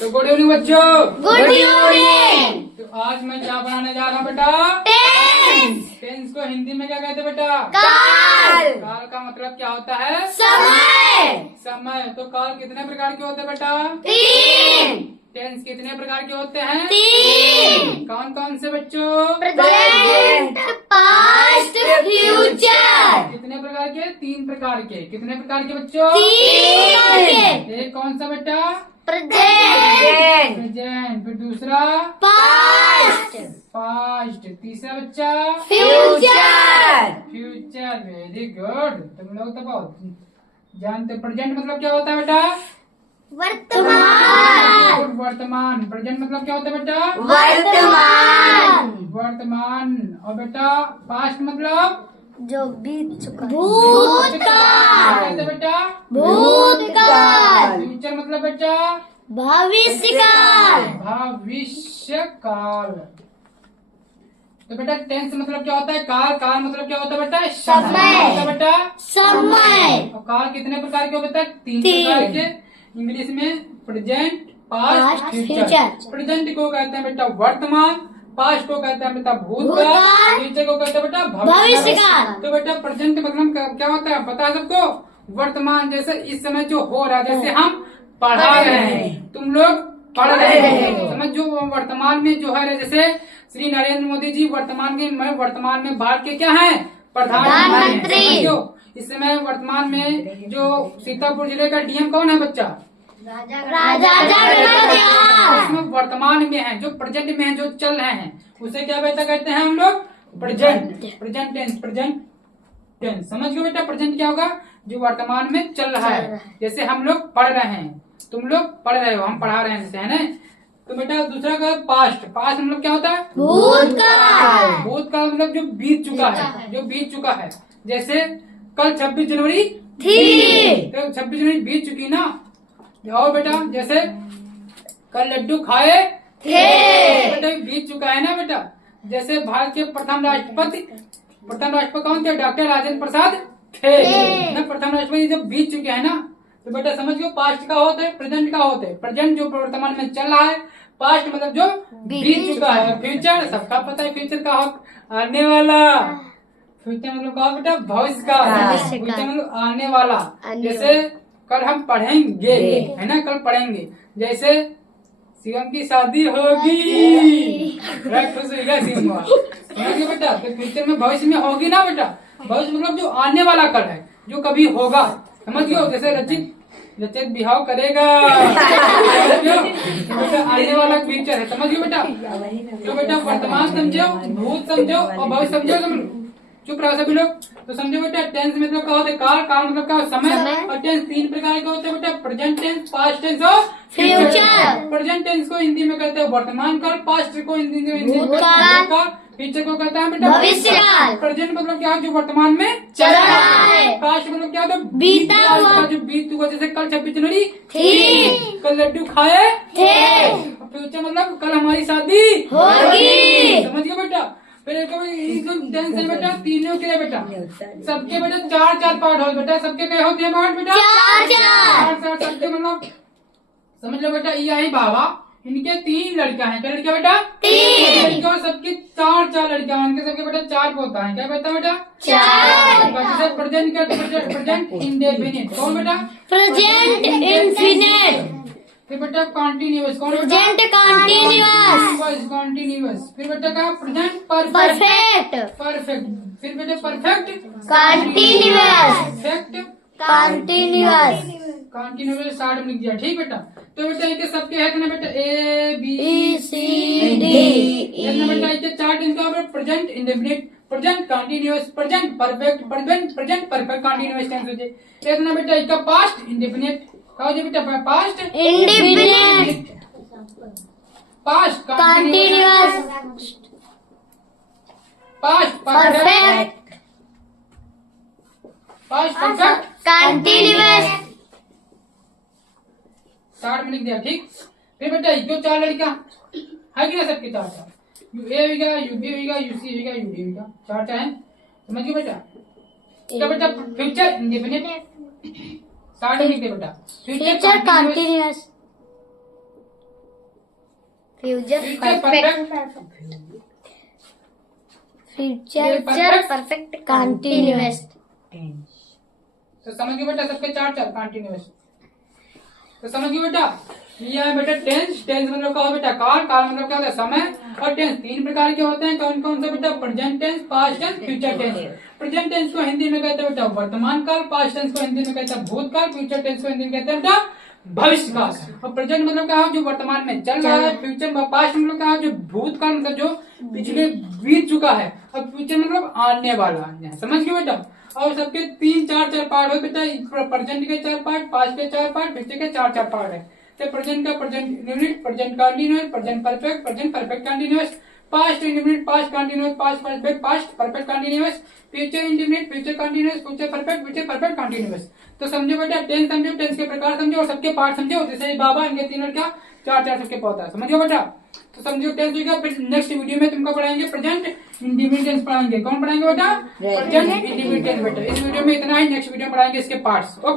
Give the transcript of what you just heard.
तो good evening बच्चों। Good evening. तो आज मैं क्या बनाने जा रहा हूँ बेटा? टेंस। टेंस को हिंदी में क्या कहते हैं बेटा? काल। काल का मतलब क्या होता है? समय। समय। तो काल कितने प्रकार के होते हैं बेटा? 3। टेंस कितने प्रकार के होते हैं? 3। कौन कौन से बच्चों? Present, past, future. कितने प्रकार के? 3 प्रकार के। कितने प्रकार के बच्चों? 3। एक कौन सा बेटा? Present, present. फिर दूसरा पास्ट, पास्ट। तीसरा बच्चा फ्यूचर। फ्यूचर। Very good. तुम लोग तो बहुत जानते। प्रेजेंट मतलब क्या होता है बेटा? वर्तमान। वर्तमान। प्रेजेंट मतलब क्या होता है बेटा? वर्तमान। वर्तमान। और बेटा पास्ट मतलब जो बीत चुका। क्या भूतकाल। कहते हैं बेटा? भूतकाल। फ्यूचर मतलब बेटा भविष्यकाल। भविष्य काल। तो बेटा टेंस मतलब क्या होता है? काल। काल मतलब क्या होता है बेटा? समय। क्या होता है बेटा? समय। और काल कितने प्रकार के होते हैं? 3 तीन। प्रकार के। इंग्लिश में present, past, past, future. Future. Present को कहते हैं बेटा वर्तमान, पास्ट को कहते हैं बेटा भूतकाल, भूतकाल, फ्यूचर को कहते हैं बेटा भविष्यकाल। तो बेटा प्रेजेंट मतलब क्या होता है पता है सबको? वर्तमान। जैसे इस समय जो हो रहा है, जैसे हम पढ़ा रहे हैं, तुम लोग पढ़ रहे हैं। समझ जो वर्तमान में जो है, जैसे श्री नरेंद्र मोदी जी वर्तमान में भारत के क्या है? प्रधानमंत्री। समझो इस समय वर्तमान में जो सीतापुर जिले का डीएम कौन है बच्चा? राजा उसमें वर्तमान में है, जो प्रेजेंट में है, जो चल रहे हैं, उसे क्या बेटा कहते हैं हम लोग? Present. Present tense. Present tense समझ गए बेटा? प्रेजेंट क्या होगा? जो वर्तमान में चल रहा है। जैसे हम लोग पढ़ रहे हैं, तुम लोग पढ़ रहे हो, हम पढ़ा रहे हैं, जैसे है ना। तो बेटा दूसरा का पास्ट। पास्ट मतलब क्या होता है? भूतकाल। भूतकाल मतलब जो बीत चुका है, जो बीत चुका है। जैसे कल 26 जनवरी थी। तो 26 जनवरी बीत चुकी ना। और बेटा जैसे कल लड्डू खाए थे। बेटा बीत चुका है ना बेटा। जैसे भारत के प्रथम राष्ट्रपति कौन थे? डॉक्टर राजेंद्र प्रसाद थे ना। प्रथम राष्ट्रपति जब बीत चुके हैं ना, तो बेटा समझ गए पास्ट का होता है, प्रेजेंट का होता है। प्रेजेंट जो वर्तमान में चल रहा है, पास्ट मतलब जो बीत चुका है। फ्यूचर सबका पता है, फ्यूचर का आने वाला। फ्यूचर मतलब का बेटा भविष्य का। फ्यूचर मतलब आने वाला। जैसे कल हम पढ़ेंगे, है ना, कल पढ़ेंगे। जैसे शिवम की शादी होगी, खुश होगा शिवम। समझिए बेटा, तो फ्यूचर में भविष्य में होगी ना बेटा। भविष्य मतलब जो आने वाला कल है, जो कभी होगा। समझियो जैसे रचित बिहाव करेगा, बेटा आने वाला फ्यूचर है। समझियो बेटा। तो बेटा वर्तमान समझो, भूत समझो और भविष्य समझो। चुप रहो सभी लोग। तो समझो बेटा टेंस मतलब क्या होता है? काल। काल मतलब क्या? समय। और टेंस 3 प्रकार के होते हैं बेटा, प्रेजेंट टेंस, पास्ट टेंस और फ्यूचर। प्रेजेंट टेंस को हिंदी में कहते हैं वर्तमान काल, पास्ट को हिंदी में भूतकाल, फ्यूचर को कहता है बेटा भविष्यकाल। प्रेजेंट मतलब क्या? जो वर्तमान में चल रहा है। पास्ट मतलब क्या होता है? बीता हुआ। जो बीत हुआ। जैसे कल 26 जनवरी थी। कल लड्डू खाए थे। फ्यूचर मतलब कल हमारी शादी होगी। समझ गए बेटा। फिर एक टेंस है बेटा, तीनों के बेटा सबके बेटा 4-4 पार्ट हो बेटा। सबके क्या होते हैं पार्ट बेटा? 4-4 सबके मतलब समझ लो बेटा। ये आई बाबा, इनके 3 लड़कियां हैं। क्या लड़कियां बेटा? 3 लड़कियां। और सबके 4-4 लड़कियां। इनके सबके बेटा 4 पोता है। क्या बेटा? बेटा 4। जैसे प्रेजेंट का प्रेजेंट इंडेफिनिट कौन बेटा? Present infinite. फिर बेटा कॉन्टिन्यूअस कौन? Present continuous. कॉन्टिन्यूअस। फिर बेटा का प्रेजेंट परफेक्ट। परफेक्ट। फिर बेटा perfect continuous. Perfect continuous. Continuous 60 लिख दिया। ठीक बेटा। तो बेटा इनके सबके है ना बेटा A B C D है ना बेटा। इनके 4 इनका present indefinite, present continuous, present perfect, present perfect continuous tense हो जाए। एक ना बेटा इसका पास्ट इंडेफिनिट का हो जाए बेटा। Past indefinite. Past continuous. Past perfect. Past perfect continuous. 60 में लिख दिया। ठीक। फिर बेटा जो 4 लड़कियां है कि ना, सबके 4-4 ए होगा, यूबी होगा, यूसी होगा, यूडी होगा। 4-4 है। समझ गए बेटा? क्या बेटा? फ्यूचर इंडेफिनिट 60 में लिख दे बेटा। Future continuous. Future future perfect perfect future perfect continuous तो समझिए बेटा सबके चार चार कंटिन्यूअस। तो समझिए बेटा ये है बेटा टेंस। टेंस मतलब क्या हो बेटा काल। काल मतलब क्या होता है समय। और टेंस तीन प्रकार के होते हैं। कौन कौन से बेटा? Present tense, past tense, future tense. Present tense को हिंदी में कहते हैं बेटा वर्तमान काल। पास्ट टेंस को हिंदी में कहते हैं भूतकाल। फ्यूचर टेंस को हिंदी में कहते हैं बेटा भविष्य काल। और प्रेजेंट मतलब क्या है? जो वर्तमान में चल रहा है। फ्यूचर पास्ट मतलब क्या है? जो भूतकाल मतलब जो पिछले बीत चुका है। और फ्यूचर मतलब आने वाला है। समझ गए बेटा? और सबके तीन चार चार पार्ट है बेटा। प्रेजेंट के चार पार्ट, पास्ट के चार पार्ट, फ्यूचर के चार चार पार्ट है। तो प्रेजेंट का present unit, present continuous, present perfect, present perfect continuous, past indefinite, past continuous, past perfect, past perfect continuous, future indefinite, future continuous, future perfect, future perfect continuous. तो समझो बेटा tense समझो, टेंस के प्रकार समझो और सबके पार्ट समझो। जैसे बाबा इनके तीनों क्या चार चार सबके पौधा है। समझो बेटा? तो समझो टेंस हो गया। फिर नेक्स्ट वीडियो में तुमको पढ़ाएंगे प्रेजेंट इंडिफिनिट टेंस पढ़ाएंगे। कौन पढ़ाएंगे बेटा? प्रेजेंट इंडिफिनिट टेंस बेटा। इस वीडियो में इतना ही। नेक्स्ट वीडियो में पढ़ाएंगे इसके पार्ट्स। ओके।